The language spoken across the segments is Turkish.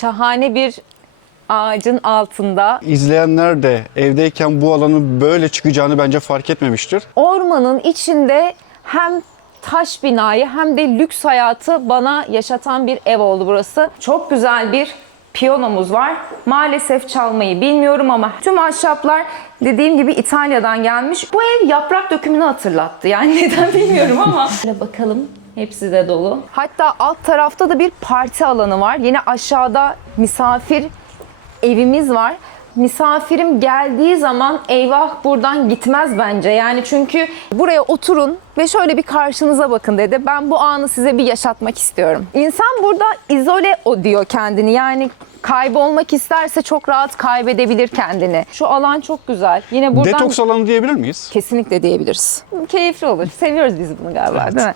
şahane bir ağacın altında. İzleyenler de evdeyken bu alanın böyle çıkacağını bence fark etmemiştir. Ormanın içinde hem taş binayı hem de lüks hayatı bana yaşatan bir ev oldu burası. Çok güzel bir piyanomuz var. Maalesef çalmayı bilmiyorum ama tüm ahşaplar dediğim gibi İtalya'dan gelmiş. Bu ev yaprak dökümünü hatırlattı. Yani neden bilmiyorum ama. Şöyle bakalım. Hepsi de dolu. Hatta alt tarafta da bir parti alanı var. Yine aşağıda misafir evimiz var. Misafirim geldiği zaman eyvah buradan gitmez bence. Yani çünkü buraya oturun ve şöyle bir karşınıza bakın dedi. Ben bu anı size bir yaşatmak istiyorum. İnsan burada izole o diyor kendini. Yani kaybolmak isterse çok rahat kaybedebilir kendini. Şu alan çok güzel. Yine buradan Detoks alanı diyebilir miyiz? kesinlikle diyebiliriz. Keyifli olur. Seviyoruz biz bunu galiba, Evet. değil mi?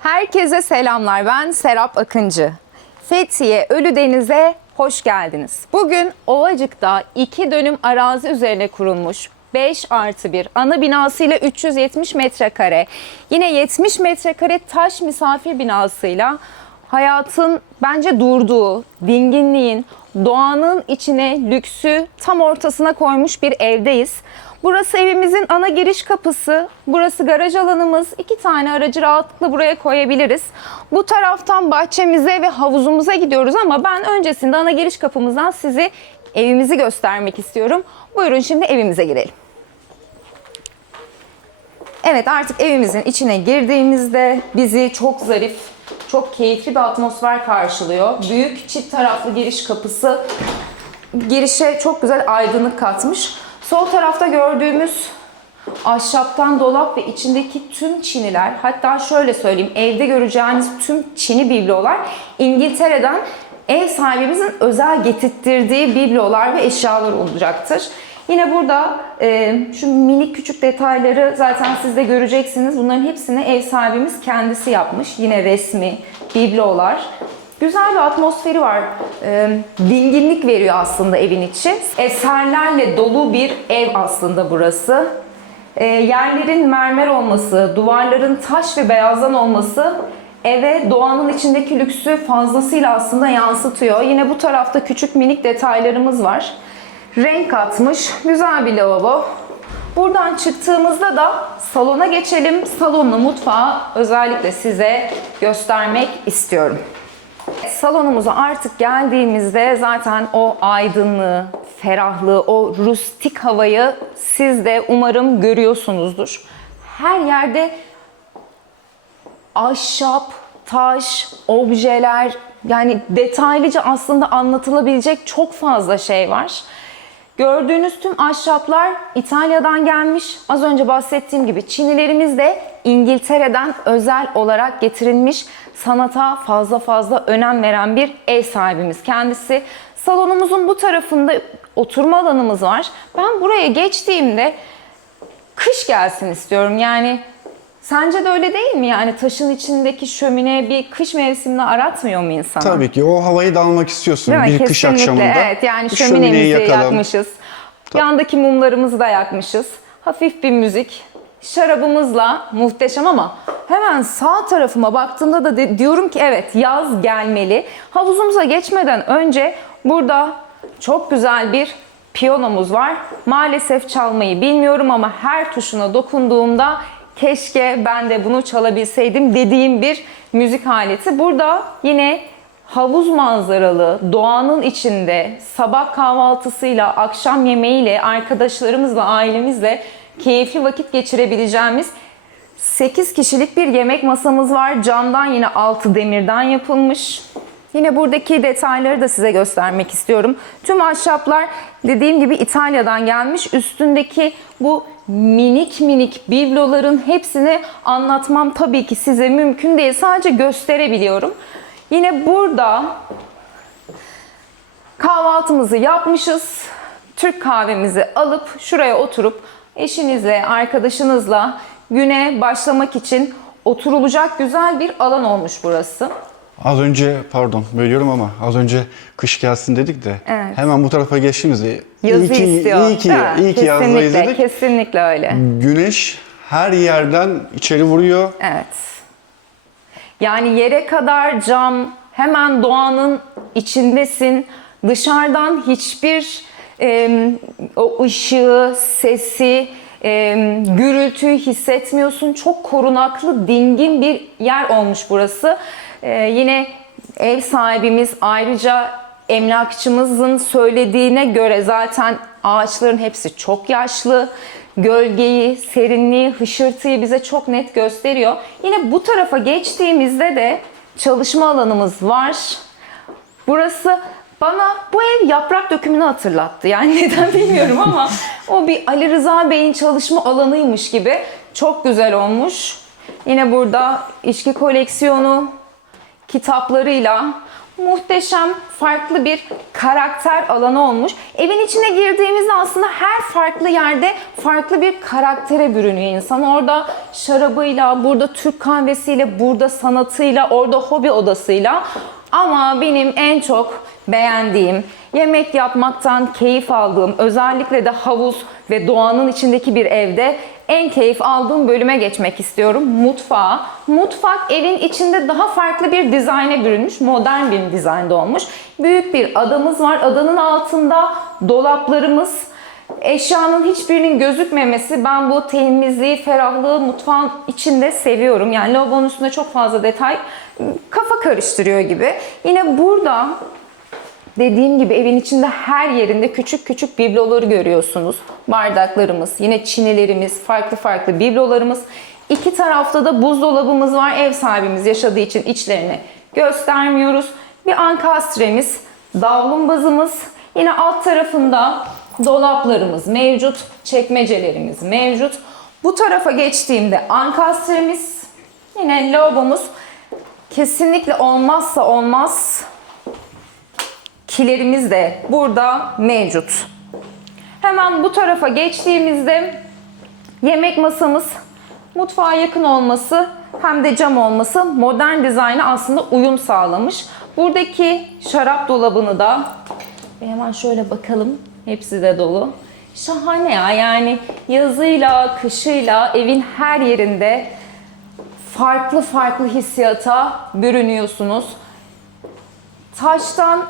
Herkese selamlar. Ben Serap Akıncı. Fethiye Ölüdeniz'e hoş geldiniz. Bugün Ovacık'ta 2 dönüm arazi üzerine kurulmuş 5+1 ana binasıyla 370 metrekare, yine 70 metrekare taş misafir binasıyla hayatın bence durduğu, dinginliğin, doğanın içine lüksü tam ortasına koymuş bir evdeyiz. Burası evimizin ana giriş kapısı. Burası garaj alanımız. 2 tane aracı rahatlıkla buraya koyabiliriz. Bu taraftan bahçemize ve havuzumuza gidiyoruz ama ben öncesinde ana giriş kapımızdan size evimizi göstermek istiyorum. Buyurun şimdi evimize girelim. Evet, artık evimizin içine girdiğimizde bizi çok zarif, çok keyifli bir atmosfer karşılıyor. Büyük çift taraflı giriş kapısı girişe çok güzel aydınlık katmış. Sol tarafta gördüğümüz ahşaptan dolap ve içindeki tüm çiniler, hatta şöyle söyleyeyim, evde göreceğiniz tüm çini biblolar İngiltere'den ev sahibimizin özel getirttirdiği biblolar ve eşyalar olacaktır. Yine burada şu minik küçük detayları zaten siz de göreceksiniz. Bunların hepsini ev sahibimiz kendisi yapmış. Yine resmi biblolar. Güzel bir atmosferi var. Dinginlik veriyor aslında evin içi. Eserlerle dolu bir ev aslında burası. Yerlerin mermer olması, duvarların taş ve beyazdan olması eve doğanın içindeki lüksü fazlasıyla aslında yansıtıyor. Yine bu tarafta küçük minik detaylarımız var. Renk katmış. Güzel bir lavabo. Buradan çıktığımızda da salona geçelim. Salonla mutfağı özellikle size göstermek istiyorum. Salonumuza artık geldiğimizde zaten o aydınlığı, ferahlığı, o rustik havayı siz de umarım görüyorsunuzdur. Her yerde ahşap, taş, objeler, yani detaylıca aslında anlatılabilecek çok fazla şey var. Gördüğünüz tüm ahşaplar İtalya'dan gelmiş. Az önce bahsettiğim gibi çinilerimiz de İngiltere'den özel olarak getirilmiş. Sanata fazla önem veren bir ev sahibimiz kendisi. Salonumuzun bu tarafında oturma alanımız var. Ben buraya geçtiğimde kış gelsin istiyorum. Yani sence de öyle değil mi? Yani taşın içindeki şömine bir kış mevsimini aratmıyor mu insana? Tabii ki o havayı da almak istiyorsun bir kış Kesinlikle, akşamında. evet, yani Bir şöminemizi yakalım. yakmışız. Yandaki mumlarımızı da yakmışız. Hafif bir müzik. Şarabımızla muhteşem ama hemen sağ tarafıma baktığımda da diyorum ki evet, yaz gelmeli. Havuzumuza geçmeden önce burada çok güzel bir piyanomuz var. Maalesef çalmayı bilmiyorum ama her tuşuna dokunduğumda keşke ben de bunu çalabilseydim dediğim bir müzik aleti. Burada yine havuz manzaralı, doğanın içinde sabah kahvaltısıyla, akşam yemeğiyle, arkadaşlarımızla, ailemizle keyifli vakit geçirebileceğimiz 8 kişilik bir yemek masamız var. Camdan, yine altı demirden yapılmış. Yine buradaki detayları da size göstermek istiyorum. Tüm ahşaplar dediğim gibi İtalya'dan gelmiş. Üstündeki bu minik minik bibloların hepsini anlatmam tabii ki size mümkün değil. Sadece gösterebiliyorum. Yine burada kahvaltımızı yapmışız. Türk kahvemizi alıp şuraya oturup eşinizle, arkadaşınızla güne başlamak için oturulacak güzel bir alan olmuş burası. Az önce, pardon bölüyorum ama az önce kış gelsin dedik de Evet. hemen bu tarafa geçtiğimizde Yazı istiyor. iyi ki yazı izledik. Kesinlikle öyle. Güneş her yerden içeri vuruyor. Evet. Yani yere kadar cam, hemen doğanın içindesin. Dışarıdan hiçbir o ışığı, sesi, gürültüyü hissetmiyorsun. Çok korunaklı, dingin bir yer olmuş burası. Yine ev sahibimiz, ayrıca emlakçımızın söylediğine göre zaten ağaçların hepsi çok yaşlı. Gölgeyi, serinliği, hışırtıyı bize çok net gösteriyor. Yine bu tarafa geçtiğimizde de çalışma alanımız var. Burası bana bu ev yaprak dökümünü hatırlattı. Yani neden bilmiyorum ama o bir Ali Rıza Bey'in çalışma alanıymış gibi. Çok güzel olmuş. Yine burada içki koleksiyonu, kitaplarıyla muhteşem, farklı bir karakter alanı olmuş. Evin içine girdiğimizde aslında her farklı yerde farklı bir karaktere bürünüyor insan. Orada şarabıyla, burada Türk kahvesiyle, burada sanatıyla, orada hobi odasıyla. Ama benim en çok beğendiğim, yemek yapmaktan keyif aldığım, özellikle de havuz ve doğanın içindeki bir evde en keyif aldığım bölüme geçmek istiyorum. Mutfağa. Mutfak evin içinde daha farklı bir dizayna bürünmüş. Modern bir dizaynda olmuş. Büyük bir adamız var. Adanın altında dolaplarımız. Eşyanın hiçbirinin gözükmemesi. Ben bu temizliği, ferahlığı mutfağın içinde seviyorum. Yani lavabonun üstünde çok fazla detay kafa karıştırıyor gibi. Yine burada dediğim gibi evin içinde her yerinde küçük küçük bibloları görüyorsunuz. Bardaklarımız, yine çinilerimiz, farklı farklı biblolarımız. İki tarafta da buzdolabımız var. Ev sahibimiz yaşadığı için içlerini göstermiyoruz. Bir ankastremiz, davlumbazımız. Yine alt tarafında dolaplarımız mevcut, çekmecelerimiz mevcut. Bu tarafa geçtiğimde ankastremiz, yine lavabomuz. Kesinlikle olmazsa olmaz kilerimiz de burada mevcut. Hemen bu tarafa geçtiğimizde yemek masamız, mutfağa yakın olması hem de cam olması modern dizayna aslında uyum sağlamış. Buradaki şarap dolabını da hemen şöyle bakalım. Hepsi de dolu. Şahane ya, yani yazıyla, kışıyla evin her yerinde farklı farklı hissiyata bürünüyorsunuz. Taştan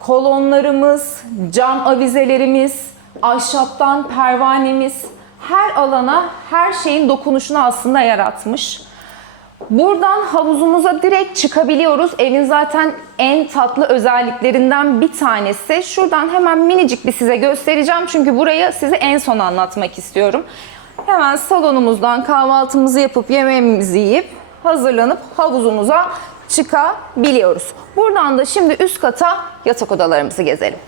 kolonlarımız, cam avizelerimiz, ahşaptan pervanemiz, her alana, her şeyin dokunuşunu aslında yaratmış. Buradan havuzumuza direkt çıkabiliyoruz. Evin zaten en tatlı özelliklerinden bir tanesi. Şuradan hemen minicik bir size göstereceğim. Çünkü burayı size en son anlatmak istiyorum. Hemen salonumuzdan kahvaltımızı yapıp yemeğimizi yiyip hazırlanıp havuzumuza çıkabiliyoruz. Buradan da şimdi üst kata yatak odalarımızı gezelim.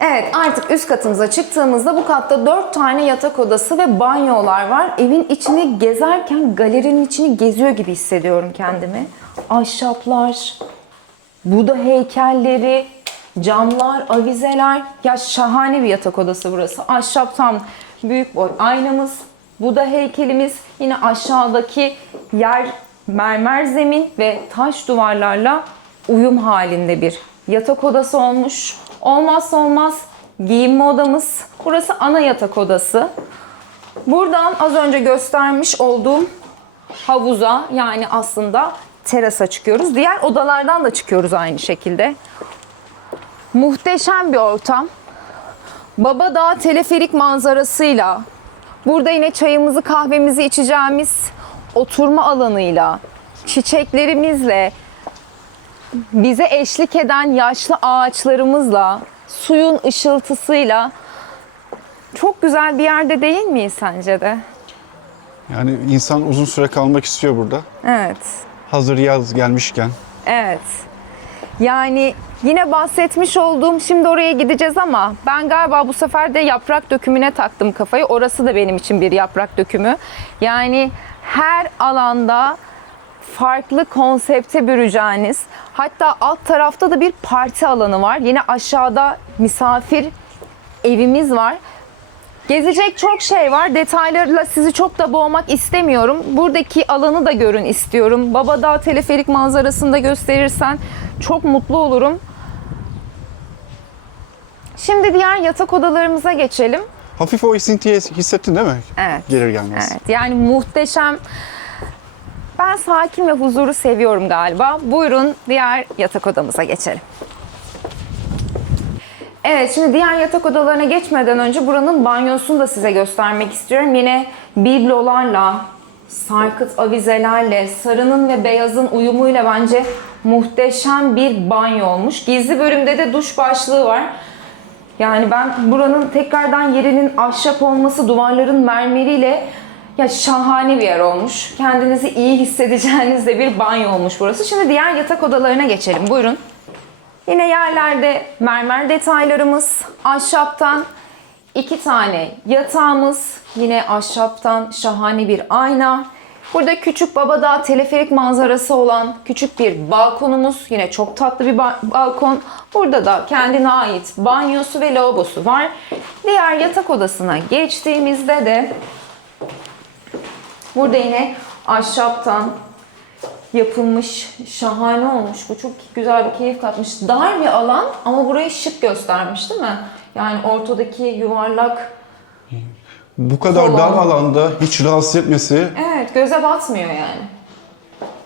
Evet, artık üst katımıza çıktığımızda bu katta 4 tane yatak odası ve banyolar var. Evin içini gezerken galerinin içini geziyor gibi hissediyorum kendimi. Ahşaplar, Buda heykelleri, camlar, avizeler. Ya şahane bir yatak odası burası. Ahşaptan büyük boy aynamız, Buda heykelimiz. Yine aşağıdaki yer mermer zemin ve taş duvarlarla uyum halinde bir yatak odası olmuş. Olmazsa olmaz giyinme odamız. Burası ana yatak odası. Buradan az önce göstermiş olduğum havuza, yani aslında terasa çıkıyoruz. Diğer odalardan da çıkıyoruz aynı şekilde. Muhteşem bir ortam. Babadağ teleferik manzarasıyla, burada yine çayımızı kahvemizi içeceğimiz oturma alanıyla, çiçeklerimizle, bize eşlik eden yaşlı ağaçlarımızla, suyun ışıltısıyla Çok güzel bir yerde değil miyiz sence de? Yani insan uzun süre kalmak istiyor burada. Evet. Hazır yaz gelmişken. Evet. Yani yine bahsetmiş olduğum, şimdi oraya gideceğiz ama ben galiba bu sefer de yaprak dökümüne taktım kafayı. Orası da benim için bir yaprak dökümü. Yani her alanda farklı konsepte bürüneceğiniz, hatta alt tarafta da bir parti alanı var. Yine aşağıda misafir evimiz var. Gezecek çok şey var. Detaylarla sizi çok da boğmak istemiyorum. Buradaki alanı da görün istiyorum. Babadağ teleferik manzarasını da gösterirsen çok mutlu olurum. Şimdi diğer yatak odalarımıza geçelim. Hafif o esintiyi hissettin değil mi? Evet. Gelir gelmez. Evet. Yani muhteşem. Ben sakin ve huzuru seviyorum galiba. Buyurun diğer yatak odamıza geçelim. Evet, şimdi diğer yatak odalarına geçmeden önce buranın banyosunu da size göstermek istiyorum. Yine biblolarla, sarkıt avizelerle, sarının ve beyazın uyumuyla bence muhteşem bir banyo olmuş. Gizli bölümde de duş başlığı var. Yani ben buranın tekrardan yerinin ahşap olması, duvarların mermeriyle ya şahane bir yer olmuş. Kendinizi iyi hissedeceğiniz de bir banyo olmuş burası. Şimdi diğer yatak odalarına geçelim. Buyurun. Yine yerlerde mermer detaylarımız, ahşaptan 2 tane yatağımız, yine ahşaptan şahane bir ayna. Burada küçük Babadağ teleferik manzarası olan küçük bir balkonumuz, yine çok tatlı bir balkon. Burada da kendine ait banyosu ve lavabosu var. Diğer yatak odasına geçtiğimizde de burada yine ahşaptan yapılmış, şahane olmuş. Bu çok güzel bir keyif katmış. Dar bir alan ama burayı şık göstermiş değil mi? Yani ortadaki yuvarlak Bu kadar kolon. dar alanda hiç rahatsız etmesi Evet, göze batmıyor yani.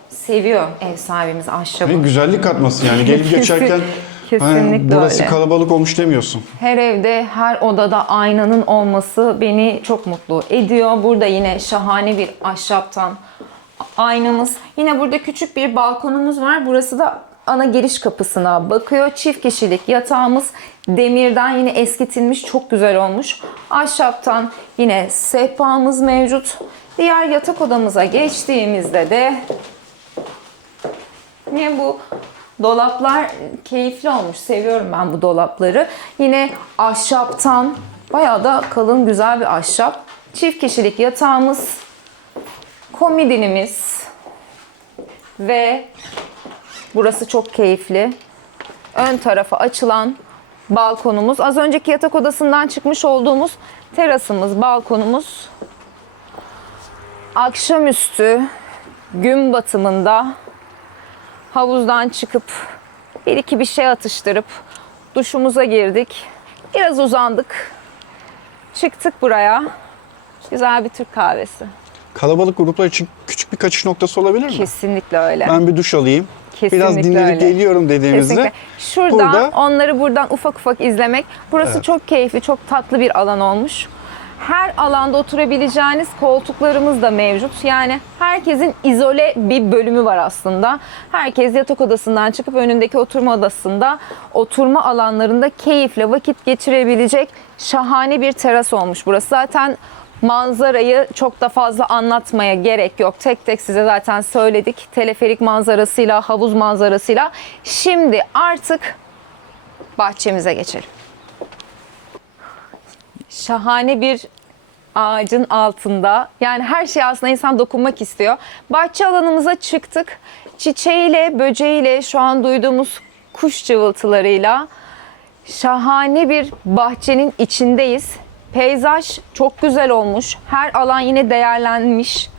Seviyor ev sahibimiz ahşabı. ve güzellik katması yani. Gelip geçerken Kesinlikle burası öyle. kalabalık olmuş demiyorsun. Her evde, her odada aynanın olması beni çok mutlu ediyor. Burada yine şahane bir ahşaptan aynamız. Yine burada küçük bir balkonumuz var. Burası da ana giriş kapısına bakıyor. Çift kişilik yatağımız demirden yine eskitilmiş, çok güzel olmuş. Ahşaptan yine sehpamız mevcut. Diğer yatak odamıza geçtiğimizde de yine bu dolaplar keyifli olmuş. Seviyorum ben bu dolapları. Yine ahşaptan bayağı da kalın güzel bir ahşap. Çift kişilik yatağımız, komodinimiz ve burası çok keyifli. Ön tarafa açılan balkonumuz. Az önceki yatak odasından çıkmış olduğumuz terasımız, balkonumuz. Akşamüstü gün batımında havuzdan çıkıp bir şey atıştırıp duşumuza girdik. Biraz uzandık. Çıktık buraya. Güzel bir Türk kahvesi. Kalabalık gruplar için küçük bir kaçış noktası olabilir mi? Kesinlikle öyle. Ben bir duş alayım. Kesinlikle Biraz dinlenip öyle. geliyorum dediğimizde Kesinlikle. Şuradan burada onları buradan ufak ufak izlemek. Burası Evet. çok keyifli, çok tatlı bir alan olmuş. Her alanda oturabileceğiniz koltuklarımız da mevcut. Yani herkesin izole bir bölümü var aslında. Herkes yatak odasından çıkıp önündeki oturma odasında, oturma alanlarında keyifle vakit geçirebilecek şahane bir teras olmuş burası. Zaten manzarayı çok da fazla anlatmaya gerek yok. Tek tek size zaten söyledik. Teleferik manzarasıyla, havuz manzarasıyla. Şimdi artık bahçemize geçelim. Şahane bir ağacın altında. Yani her şey aslında insan dokunmak istiyor. Bahçe alanımıza çıktık. Çiçeğiyle, böceğiyle, şu an duyduğumuz kuş cıvıltılarıyla şahane bir bahçenin içindeyiz. Peyzaj çok güzel olmuş. Her alan yine değerlenmiş.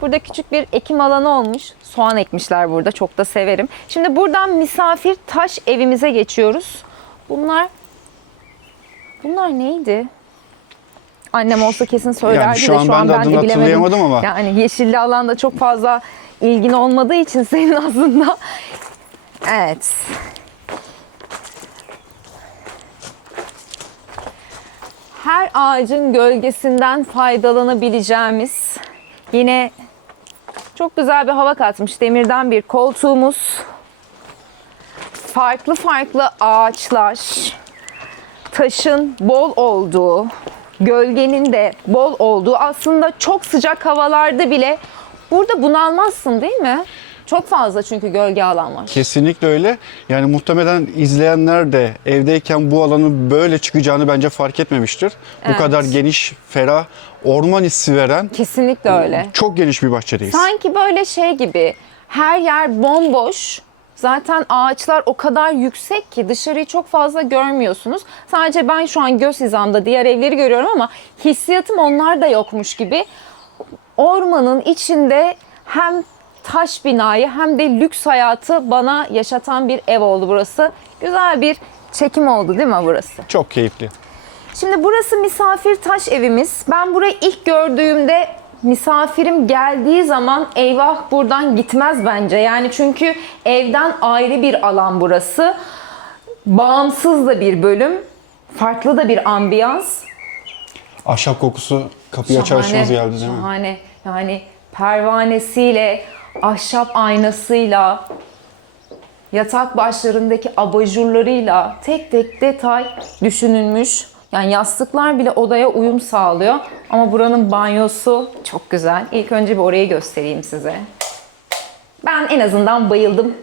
Burada küçük bir ekim alanı olmuş. Soğan ekmişler burada. Çok da severim. Şimdi buradan misafir taş evimize geçiyoruz. Bunlar neydi? Annem olsa kesin söylerdi Yani şu de an şu ben an de ben adını de bilemedim. hatırlayamadım ama. Yani yeşilli alanda çok fazla ilgin olmadığı için senin aslında. Evet. Her ağacın gölgesinden faydalanabileceğimiz yine çok güzel bir hava katmış demirden bir koltuğumuz. Farklı farklı ağaçlar, taşın bol olduğu, gölgenin de bol olduğu, aslında çok sıcak havalarda bile burada bunalmazsın değil mi? Çok fazla çünkü gölge alan var. Kesinlikle öyle. Yani muhtemelen izleyenler de evdeyken bu alanın böyle çıkacağını bence fark etmemiştir. Evet. Bu kadar geniş, ferah, orman hissi veren Kesinlikle öyle. çok geniş bir bahçedeyiz. Sanki böyle şey gibi, her yer bomboş. Zaten ağaçlar o kadar yüksek ki dışarıyı çok fazla görmüyorsunuz. Sadece ben şu an göz hizamda diğer evleri görüyorum ama hissiyatım onlar da yokmuş gibi. Ormanın içinde hem taş binayı hem de lüks hayatı bana yaşatan bir ev oldu burası. Güzel bir çekim oldu değil mi burası? Çok keyifli. Şimdi burası misafir taş evimiz. Ben burayı ilk gördüğümde misafirim geldiği zaman eyvah buradan gitmez bence. Yani çünkü evden ayrı bir alan burası. Bağımsız da bir bölüm. Farklı da bir ambiyans. Ahşap kokusu kapıyı açar açmaz geldi değil mi? Şahane. Yani pervanesiyle, ahşap aynasıyla, yatak başlarındaki abajurlarıyla tek tek detay düşünülmüş. Yani yastıklar bile odaya uyum sağlıyor. Ama buranın banyosu çok güzel. İlk önce bir orayı göstereyim size. Ben en azından bayıldım.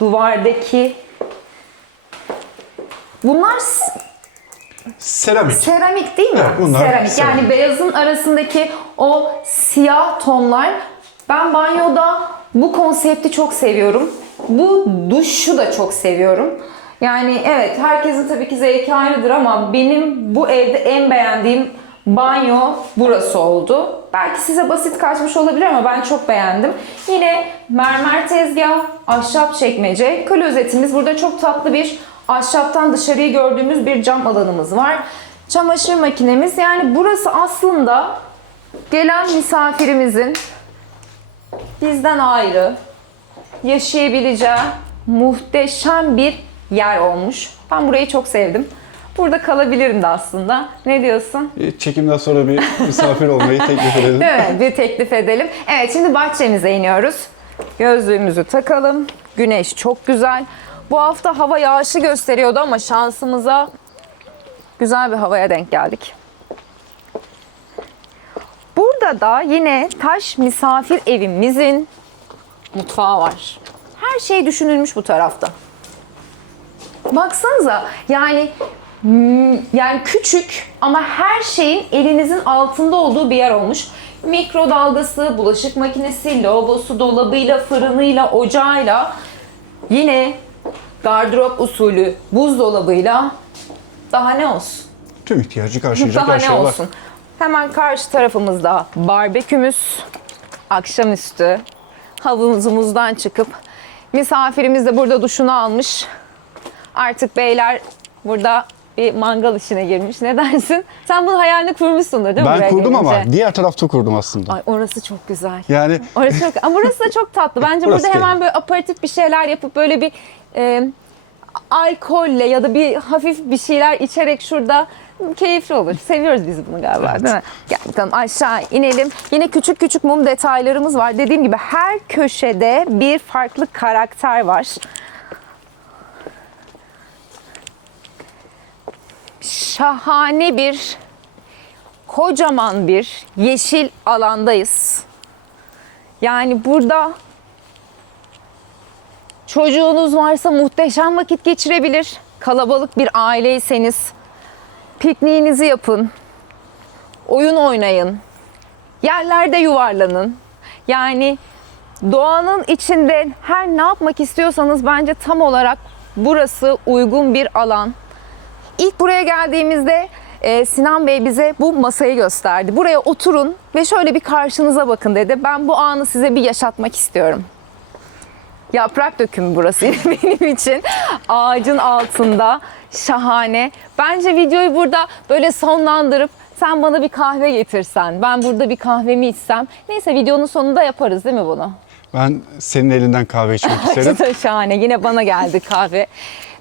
Duvardaki bunlar Seramik. seramik değil mi? Evet, bunlar seramik. seramik. Yani beyazın arasındaki o siyah tonlar. Ben banyoda bu konsepti çok seviyorum. Bu duşu da çok seviyorum. Yani evet, herkesin tabii ki zevki ayrıdır ama benim bu evde en beğendiğim banyo burası oldu. Belki size basit kaçmış olabilir ama ben çok beğendim. Yine mermer tezgah, ahşap çekmece, klozetimiz. Burada çok tatlı bir ahşaptan dışarıyı gördüğümüz bir cam alanımız var. Çamaşır makinemiz. Yani burası aslında gelen misafirimizin bizden ayrı yaşayabileceği muhteşem bir yer olmuş. Ben burayı çok sevdim. Burada kalabilirim de aslında. Ne diyorsun? Çekimden sonra bir misafir olmayı teklif edelim. Değil mi? Bir teklif edelim. Evet, şimdi bahçemize iniyoruz. Gözlüğümüzü takalım. Güneş çok güzel. Bu hafta hava yağışlı gösteriyordu ama şansımıza güzel bir havaya denk geldik. Burada da yine taş misafir evimizin mutfağı var. Her şey düşünülmüş bu tarafta. Baksanıza, yani küçük ama her şeyin elinizin altında olduğu bir yer olmuş. Mikrodalgası, bulaşık makinesi, lavabosu, dolabıyla, fırınıyla, ocağıyla, yine gardırop usulü buzdolabıyla, daha ne olsun? Tüm ihtiyacı karşılayacak Daha her ne şey var. olsun? Hemen karşı tarafımızda barbekümüz, akşamüstü havuzumuzdan çıkıp misafirimiz de burada duşunu almış. Artık beyler burada bir mangal işine girmiş. Ne dersin? Sen bunun hayalini kurmuşsundur değil mi? Ben buraya kurdum ama gelince? diğer tarafta kurdum aslında. Ay, orası çok güzel. Yani Orası çok, ama burası da çok tatlı. Bence Burası burada hemen keyifli. böyle aperatif bir şeyler yapıp böyle bir alkolle ya da bir hafif bir şeyler içerek şurada keyifli olur. Seviyoruz biz bunu galiba, Evet. değil mi? Gel bakalım aşağı inelim. Yine küçük küçük mum detaylarımız var. Dediğim gibi her köşede bir farklı karakter var. Şahane bir, kocaman bir yeşil alandayız. Yani burada çocuğunuz varsa muhteşem vakit geçirebilir. Kalabalık bir aileyseniz pikniğinizi yapın. Oyun oynayın. Yerlerde yuvarlanın. Yani doğanın içinde her ne yapmak istiyorsanız bence tam olarak burası uygun bir alan. İlk buraya geldiğimizde Sinan Bey bize bu masayı gösterdi. Buraya oturun ve şöyle bir karşınıza bakın dedi. Ben bu anı size bir yaşatmak istiyorum. Yaprak dökümü burası benim için. Ağacın altında şahane. Bence videoyu burada böyle sonlandırıp sen bana bir kahve getirsen, ben burada bir kahvemi içsem. Neyse, videonun sonunda yaparız değil mi bunu? ben senin elinden kahve içmek isterim. Şahane. Yine bana geldi kahve.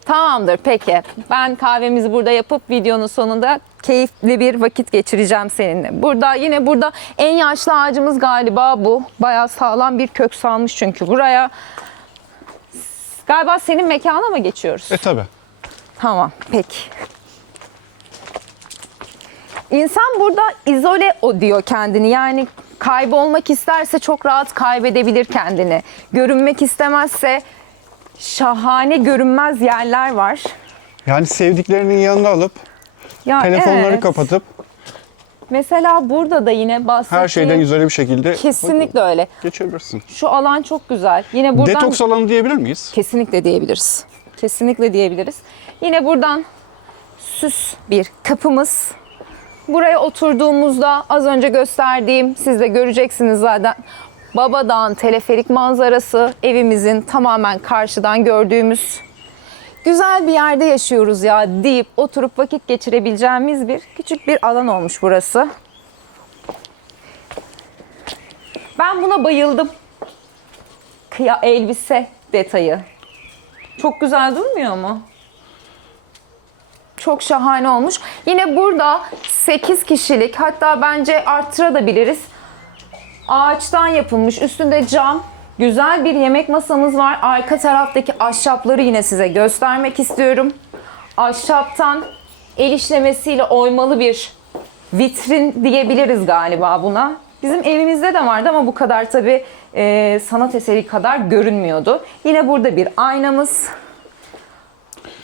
Tamamdır, peki. Ben kahvemizi burada yapıp videonun sonunda keyifli bir vakit geçireceğim seninle. Yine burada en yaşlı ağacımız galiba bu. Bayağı sağlam bir kök salmış çünkü buraya. Galiba senin mekana mı geçiyoruz? Tabii. Tamam, peki. İnsan burada izole o diyor kendini. Yani kaybolmak isterse çok rahat kaybedebilir kendini. Görünmek istemezse şahane görünmez yerler var. Yani sevdiklerinin yanına alıp Ya telefonları evet. kapatıp Mesela burada da yine bahsettiğim her şeyden izole bir şekilde kesinlikle öyle. geçebilirsin. Şu alan çok güzel. Yine buradan Detoks alanı diyebilir miyiz? kesinlikle diyebiliriz. Kesinlikle diyebiliriz. Yine buradan süs bir kapımız. Buraya oturduğumuzda az önce gösterdiğim, siz de göreceksiniz zaten. Babadağ'ın teleferik manzarası, evimizin tamamen karşıdan gördüğümüz güzel bir yerde yaşıyoruz ya deyip oturup vakit geçirebileceğimiz bir küçük bir alan olmuş burası. Ben buna bayıldım. Elbise detayı. Çok güzel durmuyor mu? Çok şahane olmuş. Yine burada 8 kişilik, hatta bence arttırabiliriz. Ağaçtan yapılmış, üstünde cam, güzel bir yemek masamız var. Arka taraftaki ahşapları yine size göstermek istiyorum. Ahşaptan el işlemesiyle oymalı bir vitrin diyebiliriz galiba buna. Bizim evimizde de vardı ama bu kadar tabii sanat eseri kadar görünmüyordu. Yine burada bir aynamız.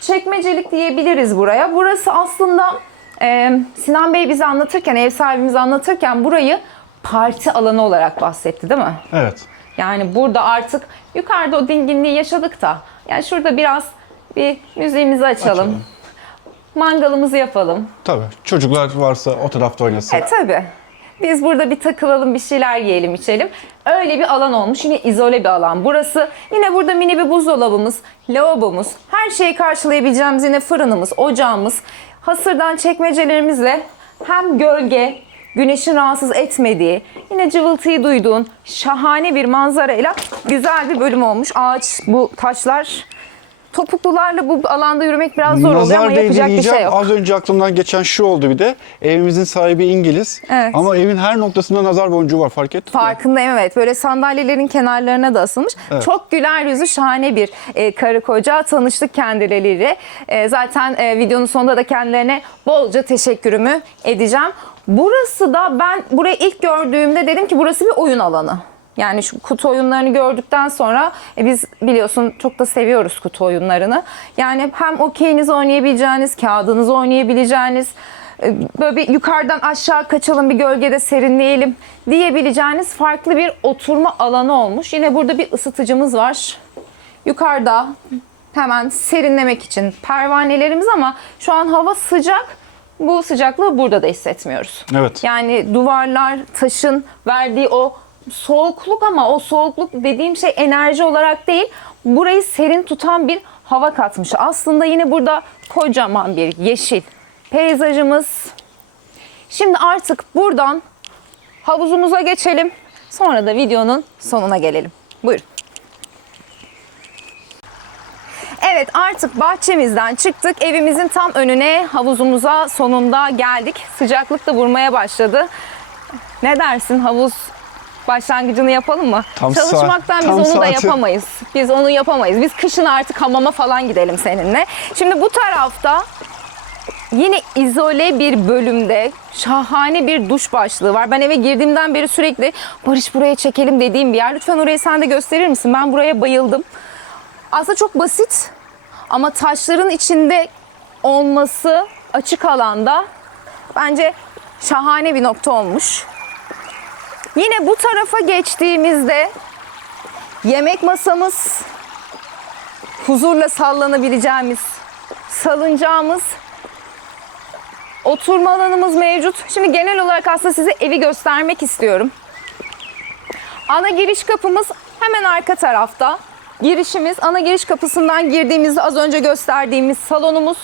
Çekmecelik diyebiliriz buraya. Burası aslında Sinan Bey bize anlatırken, ev sahibimiz anlatırken burayı parti alanı olarak bahsetti değil mi? Evet. Yani burada artık yukarıda o dinginliği yaşadık da yani şurada biraz bir müziğimizi açalım. Mangalımızı yapalım. Tabii. Çocuklar varsa o tarafta oynasın. Tabii. Biz burada bir takılalım, bir şeyler yiyelim, içelim. Öyle bir alan olmuş. Yine izole bir alan burası. Yine burada mini bir buzdolabımız, lavabomuz, her şeyi karşılayabileceğimiz yine fırınımız, ocağımız, hasırdan çekmecelerimizle hem gölge, güneşin rahatsız etmediği, yine cıvıltıyı duyduğun şahane bir manzarayla güzel bir bölüm olmuş. Ağaç, bu taşlar, topuklularla bu alanda yürümek biraz zor oluyor ama değdi yapacak bir diyeceğim. şey yok. Az önce aklımdan geçen şu oldu bir de. Evimizin sahibi İngiliz. Evet. Ama evin her noktasında nazar boncuğu var, fark ettin mi? Farkındayım, evet. Böyle sandalyelerin kenarlarına da asılmış. Evet. Çok güler yüzü, şahane bir karı koca. Tanıştık kendileriyle. Zaten videonun sonunda da kendilerine bolca teşekkürümü edeceğim. Burası da, ben burayı ilk gördüğümde dedim ki burası bir oyun alanı. Yani şu kutu oyunlarını gördükten sonra biz biliyorsun çok da seviyoruz kutu oyunlarını. Yani hem okeyinizi oynayabileceğiniz, kağıdınızı oynayabileceğiniz, böyle bir yukarıdan aşağı kaçalım, bir gölgede serinleyelim diyebileceğiniz farklı bir oturma alanı olmuş. Yine burada bir ısıtıcımız var. Yukarıda hemen serinlemek için pervanelerimiz ama şu an hava sıcak. Bu sıcaklığı burada da hissetmiyoruz. Evet. Yani duvarlar, taşın verdiği o soğukluk, ama o soğukluk dediğim şey enerji olarak değil, burayı serin tutan bir hava katmış. Aslında yine burada kocaman bir yeşil peyzajımız. Şimdi artık buradan havuzumuza geçelim. Sonra da videonun sonuna gelelim. Buyurun. Evet, artık bahçemizden çıktık. Evimizin tam önüne, havuzumuza sonunda geldik. Sıcaklık da vurmaya başladı. Ne dersin, havuz başlangıcını yapalım mı? Tam Çalışmaktan saat- biz tam onu da saati. yapamayız. Biz onu yapamayız. Biz kışın artık hamama falan gidelim seninle. Şimdi bu tarafta yine izole bir bölümde şahane bir duş başlığı var. Ben eve girdiğimden beri sürekli Barış buraya çekelim dediğim bir yer. Lütfen orayı sen de gösterir misin? Ben buraya bayıldım. Aslında çok basit ama taşların içinde olması açık alanda bence şahane bir nokta olmuş. Yine bu tarafa geçtiğimizde yemek masamız, huzurla sallanabileceğimiz salıncağımız, oturma alanımız mevcut. Şimdi genel olarak aslında size evi göstermek istiyorum. Ana giriş kapımız hemen arka tarafta. Girişimiz, ana giriş kapısından girdiğimizde az önce gösterdiğimiz salonumuz.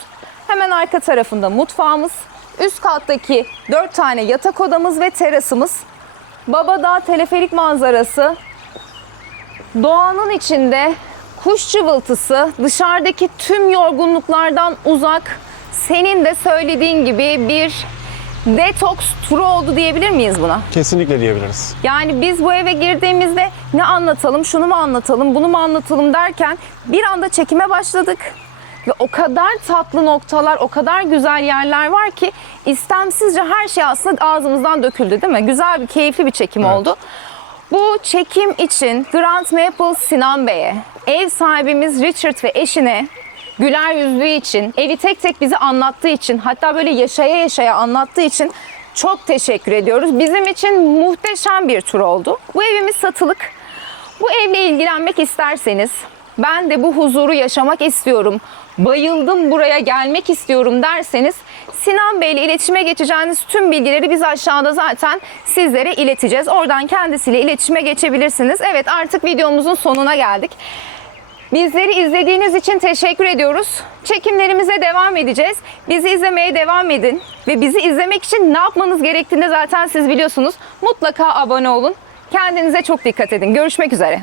Hemen arka tarafında mutfağımız. Üst kattaki 4 tane yatak odamız ve terasımız. Babadağ teleferik manzarası. Doğanın içinde kuş cıvıltısı, dışarıdaki tüm yorgunluklardan uzak, senin de söylediğin gibi bir detoks turu oldu diyebilir miyiz buna? Kesinlikle diyebiliriz. Yani biz bu eve girdiğimizde ne anlatalım, şunu mu anlatalım, bunu mu anlatalım derken bir anda çekime başladık. Ve o kadar tatlı noktalar, o kadar güzel yerler var ki istemsizce her şey aslında ağzımızdan döküldü değil mi? Güzel bir, keyifli bir çekim oldu. Bu çekim için Grand Maple Sinan Bey'e, ev sahibimiz Richard ve eşine güler yüzlüğü için, evi tek tek bize anlattığı için, hatta böyle yaşaya yaşaya anlattığı için çok teşekkür ediyoruz. Bizim için muhteşem bir tur oldu. Bu evimiz satılık. Bu evle ilgilenmek isterseniz, ben de bu huzuru yaşamak istiyorum, bayıldım buraya gelmek istiyorum derseniz Sinan Bey ile iletişime geçeceğiniz tüm bilgileri biz aşağıda zaten sizlere ileteceğiz. Oradan kendisiyle iletişime geçebilirsiniz. Evet, artık videomuzun sonuna geldik. Bizleri izlediğiniz için teşekkür ediyoruz. Çekimlerimize devam edeceğiz. Bizi izlemeye devam edin. Ve bizi izlemek için ne yapmanız gerektiğini zaten siz biliyorsunuz. Mutlaka abone olun. Kendinize çok dikkat edin. Görüşmek üzere.